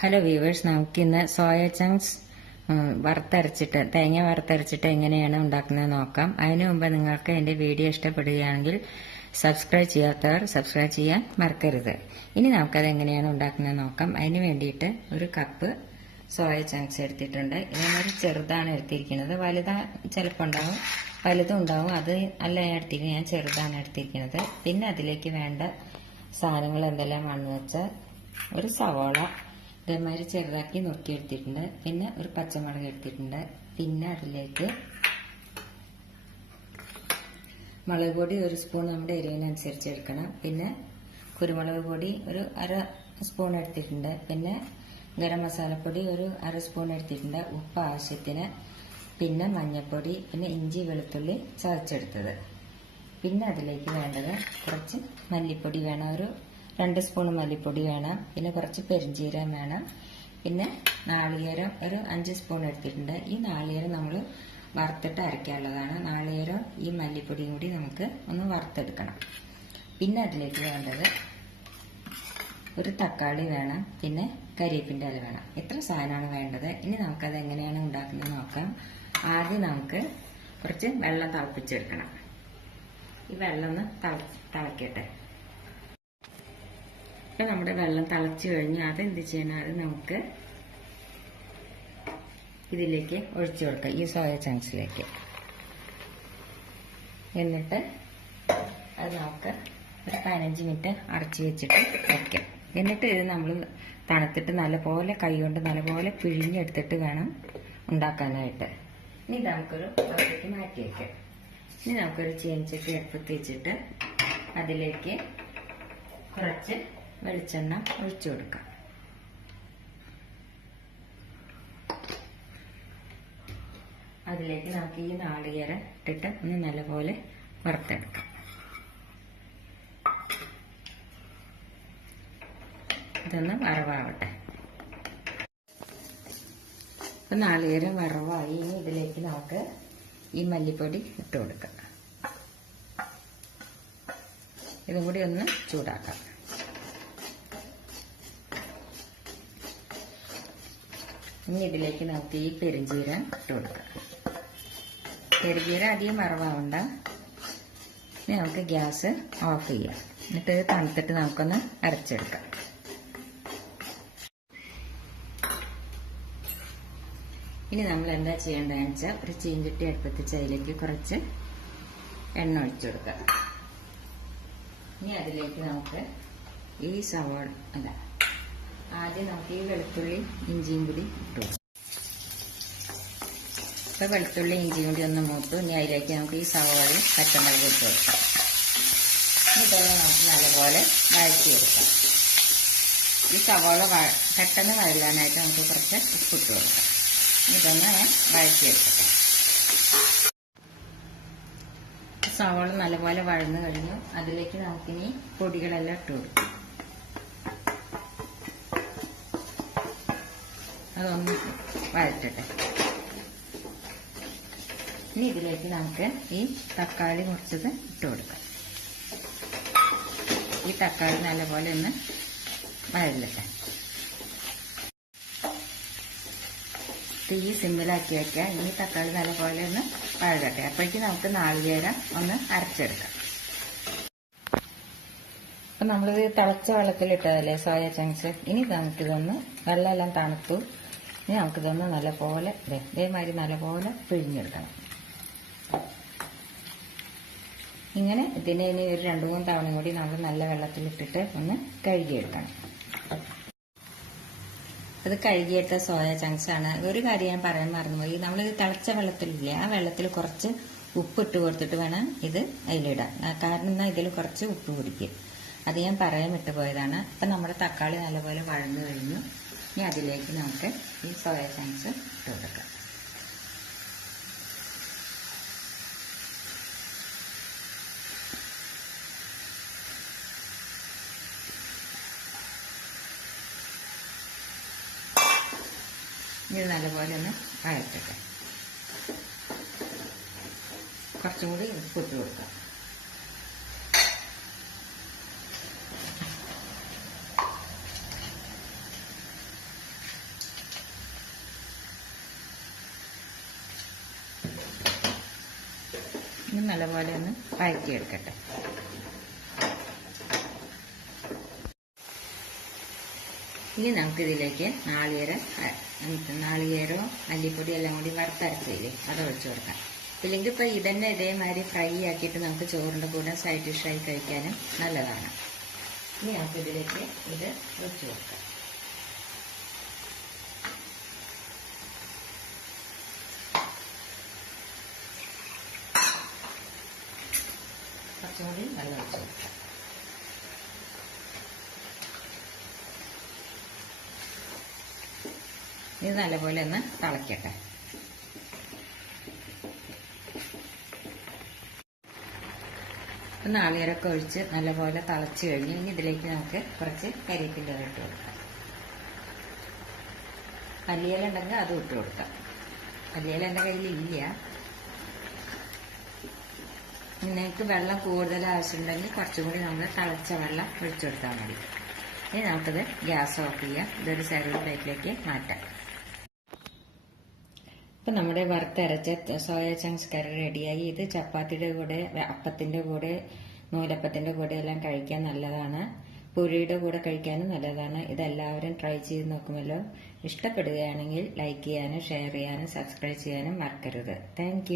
Hello viewers, നമുക്കിന്ന് soya chunks വറുത്തരച്ചിട്ട് തേങ്ങ വറുത്തരച്ചിട്ട് എങ്ങനെയാണ് ഉണ്ടാക്കുന്നത് നോക്കാം. അതിനു മുമ്പ് നിങ്ങൾക്ക് എൻ്റെ വീഡിയോ ഇഷ്ടപ്പെടുകയാണെങ്കിൽ സബ്സ്ക്രൈബ് ചെയ്യാത്തവർ സബ്സ്ക്രൈബ് ചെയ്യാൻ മറക്കരുത്. ഇനി നമുക്കത് എങ്ങനെയാണ് ഉണ്ടാക്കുന്നത് നോക്കാം. അതിന് വേണ്ടിയിട്ട് ഒരു കപ്പ് സോയ ചങ്ക്സ് എടുത്തിട്ടുണ്ട്. ഇതേമാതിരി ചെറുതാണ് എടുത്തിരിക്കുന്നത്. വലുതാ ചിലപ്പോൾ ഉണ്ടാവും, വലുതും ഉണ്ടാവും. അത് അല്ല ഞാൻ എടുത്തിരിക്കുന്നത്, ഞാൻ ചെറുതാണ് എടുത്തിരിക്കുന്നത്. പിന്നെ അതിലേക്ക് വേണ്ട സാധനങ്ങൾ എന്തെല്ലാമാണെന്ന് വെച്ചാൽ ഒരു സവാള ഇതേമാതിരി ചെറുതാക്കി നുറുക്കി എടുത്തിട്ടുണ്ട്. പിന്നെ ഒരു പച്ചമുളക് എടുത്തിട്ടുണ്ട്. പിന്നെ അതിലേക്ക് മുളക് പൊടി ഒരു സ്പൂൺ നമ്മുടെ എരിവിനനുസരിച്ച് എടുക്കണം. പിന്നെ കുരുമുളക് പൊടി ഒരു അര സ്പൂൺ എടുത്തിട്ടുണ്ട്. പിന്നെ ഗരം മസാലപ്പൊടി ഒരു അര സ്പൂൺ എടുത്തിട്ടുണ്ട്. ഉപ്പ് ആവശ്യത്തിന്, പിന്നെ മഞ്ഞൾപ്പൊടി, പിന്നെ ഇഞ്ചി വെളുത്തുള്ളി ചതച്ചെടുത്തത്. പിന്നെ അതിലേക്ക് വേണ്ടത് കുറച്ച് മല്ലിപ്പൊടി വേണം, ഒരു 2 സ്പൂൺ മല്ലിപ്പൊടി വേണം. പിന്നെ കുറച്ച് പെരിഞ്ചീരകം വേണം. പിന്നെ നാളികേരം ഒരു 5 സ്പൂൺ എടുത്തിട്ടുണ്ട്. ഈ നാളികേരം നമ്മൾ വറുത്തിട്ട് അരയ്ക്കാനുള്ളതാണ്. നാളികേരം ഈ മല്ലിപ്പൊടിയും കൂടി നമുക്ക് ഒന്ന് വറുത്തെടുക്കണം. പിന്നെ അതിലേക്ക് വേണ്ടത് ഒരു തക്കാളി വേണം. പിന്നെ കരിവേപ്പിൻ്റെ ഇല വേണം. ഇത്ര സാധനമാണ് വേണ്ടത്. ഇനി നമുക്കത് എങ്ങനെയാണ് ഉണ്ടാക്കുന്നത് നോക്കാം. ആദ്യം നമുക്ക് കുറച്ച് വെള്ളം തിളപ്പിച്ചെടുക്കണം. ഈ വെള്ളം ഒന്ന് തിളക്കട്ടെ. ഇപ്പം നമ്മുടെ വെള്ളം തിളച്ച് കഴിഞ്ഞ് അതെന്ത് ചെയ്യണം, അത് നമുക്ക് ഇതിലേക്ക് ഒഴിച്ചു കൊടുക്കാം, ഈ സോയ ചങ്ക്സിലേക്ക്. എന്നിട്ട് അത് നമുക്ക് ഒരു 15 മിനിറ്റ് അടച്ചു വെച്ചിട്ട് വയ്ക്കാം. എന്നിട്ട് ഇത് നമ്മൾ തണുത്തിട്ട് നല്ലപോലെ കൈകൊണ്ട് നല്ലപോലെ പിഴിഞ്ഞെടുത്തിട്ട് വേണം ഉണ്ടാക്കാനായിട്ട്. ഇനി നമുക്കൊരു പുറത്തേക്ക് മാറ്റി വയ്ക്കാം. ഇനി നമുക്കൊരു ചീനച്ചട്ടി അടുപ്പത്ത് വെച്ചിട്ട് അതിലേക്ക് കുറച്ച് വെളിച്ചെണ്ണ ഒഴിച്ചു കൊടുക്കാം. അതിലേക്ക് നമുക്ക് ഈ നാളികേരം ഇട്ടിട്ട് ഒന്ന് നല്ലപോലെ വറുത്തെടുക്കാം. ഇതൊന്ന് വറവാവട്ടെ. ഇപ്പം നാളികേരം വറവായി. ഇനി ഇതിലേക്ക് നമുക്ക് ഈ മല്ലിപ്പൊടി ഇട്ട് കൊടുക്കാം. ഇതും കൂടി ഒന്ന് ചൂടാക്കാം. ഇനി ഇതിലേക്ക് നമുക്ക് ഈ പെരിഞ്ചീരകം ഇട്ട് കൊടുക്കാം. പെരിഞ്ചീരകം അധികം വറവാവണ്ട. ഇനി നമുക്ക് ഗ്യാസ് ഓഫ് ചെയ്യാം. എന്നിട്ട് ഇത് തണുത്തിട്ട് നമുക്കൊന്ന് അരച്ചെടുക്കാം. ഇനി നമ്മൾ എന്താ ചെയ്യേണ്ടതെന്ന് വെച്ചാൽ ഒരു ചീഞ്ചട്ടി അടുപ്പത്ത് അതിലേക്ക് കുറച്ച് എണ്ണ ഒഴിച്ചു കൊടുക്കാം. ഇനി അതിലേക്ക് നമുക്ക് ഈ സവാള അല്ല ആദ്യം നമുക്ക് ഈ വെളുത്തുള്ളി ഇഞ്ചിയും കൂടി ഇട്ടു. ഇപ്പം വെളുത്തുള്ളി ഇഞ്ചിയും കൂടി ഒന്ന് മൂത്തു. ഇനി അതിലേക്ക് നമുക്ക് ഈ സവാളയും പച്ചമുളകും ഇട്ട് കൊടുക്കാം. ഇതെല്ലാം നമുക്ക് നല്ലപോലെ വഴറ്റിയെടുക്കാം. ഈ സവാള പെട്ടെന്ന് വഴലാനായിട്ട് നമുക്ക് കുറച്ച് ഉപ്പിട്ട് കൊടുക്കാം. ഇതൊന്ന് വഴറ്റിയെടുക്കാം. സവാള നല്ലപോലെ വഴന്നു കഴിഞ്ഞു. അതിലേക്ക് നമുക്കിനി പൊടികളെല്ലാം ഇട്ട് കൊടുക്കാം. അതൊന്ന് വഴറ്റട്ടെ. ഇനി ഇതിലേക്ക് നമുക്ക് ഈ തക്കാളി മുറിച്ചത് ഇട്ട് കൊടുക്കാം. ഈ തക്കാളി നല്ലപോലെ ഒന്ന് വഴലട്ടെ. തീ സിമ്മിലാക്കി വയ്ക്കാം. ഈ തക്കാളി നല്ലപോലെ ഒന്ന് വഴലട്ടെ. അപ്പോഴേക്കും നമുക്ക് നാളികേരം ഒന്ന് അരച്ചെടുക്കാം. അപ്പം നമ്മളിത് തിളച്ച വെള്ളത്തിലിട്ടതല്ലേ സോയ ചങ്ക്സ്. ഇനി നമുക്കിതൊന്ന് വെള്ളമെല്ലാം തണുത്തു. ഇനി നമുക്കിതൊന്ന് നല്ലപോലെ ഇതേമാതിരി നല്ലപോലെ പിഴിഞ്ഞെടുക്കണം. ഇങ്ങനെ ഇതിനെ ഇനി ഒരു 2-3 തവണ കൂടി നമ്മൾ നല്ല വെള്ളത്തിലിട്ടിട്ട് ഒന്ന് കഴുകിയെടുക്കണം. അത് കഴുകിയിട്ട സോയ ചങ്ക്സ് ആണ്. ഒരു കാര്യം ഞാൻ പറയാൻ മറന്നുപോയി. നമ്മളിത് തിളച്ച വെള്ളത്തിലില്ലേ, ആ വെള്ളത്തിൽ കുറച്ച് ഉപ്പിട്ട് കൊടുത്തിട്ട് വേണം ഇത് അതിലിടാൻ. കാരണം എന്നാൽ ഇതിൽ കുറച്ച് ഉപ്പ് പിടിക്കും. അത് ഞാൻ പറയാൻ വിട്ടുപോയതാണ്. അപ്പം നമ്മുടെ തക്കാളി നല്ലപോലെ വഴന്നു കഴിഞ്ഞു. ഇനി അതിലേക്ക് നമുക്ക് ഈ സോയ ചങ്ക്സ് ഇട്ട് കൊടുക്കാം. ഇത് നല്ലപോലെ ഒന്ന് വഴറ്റട്ടെ. കുറച്ചും കൂടി ഉപ്പിട്ട് കൊടുക്കാം. നല്ലപോലെ ഒന്ന് വഴറ്റിയെടുക്കട്ടെ. ഇനി നമുക്കിതിലേക്ക് നാളികേരവും മല്ലിപ്പൊടി എല്ലാം കൂടി വറുത്തരച്ചില്ലേ അത് ഒഴിച്ചു കൊടുക്കാം. ഇല്ലെങ്കിൽ ഇപ്പം ഇതന്നെ ഇതേമാതിരി ഫ്രൈ ആക്കിയിട്ട് നമുക്ക് ചോറിൻ്റെ കൂടെ സൈഡ് ഡിഷായി കഴിക്കാനും നല്ലതാണ്. ഇനി നമുക്കിതിലേക്ക് ഇത് ഒഴിച്ചു കൊടുക്കാം. കുറച്ചുകൂടി വെള്ളം ഒഴിച്ചു കൊടുക്കാം. ഇത് നല്ലപോലെ ഒന്ന് തിളയ്ക്കട്ടെ. നാളികേരമൊക്കെ ഒഴിച്ച് നല്ലപോലെ തിളച്ച് കഴിഞ്ഞ് ഇനി ഇതിലേക്ക് നമുക്ക് കുറച്ച് കരിവേപ്പില ഇട്ട് കൊടുക്കാം. മല്ലിയില ഉണ്ടെങ്കിൽ അതും ഇട്ട് കൊടുക്കാം. മല്ലിയില എൻ്റെ കയ്യിലില്ല. നിങ്ങൾക്ക് വെള്ളം കൂടുതൽ ആവശ്യമുണ്ടെങ്കിൽ കുറച്ചും കൂടി നമ്മൾ തിളച്ച വെള്ളം ഒഴിച്ചു കൊടുത്താൽ മതി. ഇനി നമുക്കിത് ഗ്യാസ് ഓഫ് ചെയ്യാം. ഇതൊരു സെർവിങ് പ്ലേറ്റിലേക്ക് മാറ്റാം. ഇപ്പം നമ്മുടെ വറുത്തരച്ച സോയ ചങ്ക്സ് കറി റെഡിയായി. ഇത് ചപ്പാത്തിയുടെ കൂടെ, അപ്പത്തിൻ്റെ കൂടെ, നൂലപ്പത്തിൻ്റെ കൂടെ എല്ലാം കഴിക്കാൻ നല്ലതാണ്. പുഴിയുടെ കൂടെ കഴിക്കാനും നല്ലതാണ്. ഇതെല്ലാവരും ട്രൈ ചെയ്ത് നോക്കുമല്ലോ. ഇഷ്ടപ്പെടുകയാണെങ്കിൽ ലൈക്ക് ചെയ്യാനും ഷെയർ ചെയ്യാനും സബ്സ്ക്രൈബ് ചെയ്യാനും മറക്കരുത്. താങ്ക്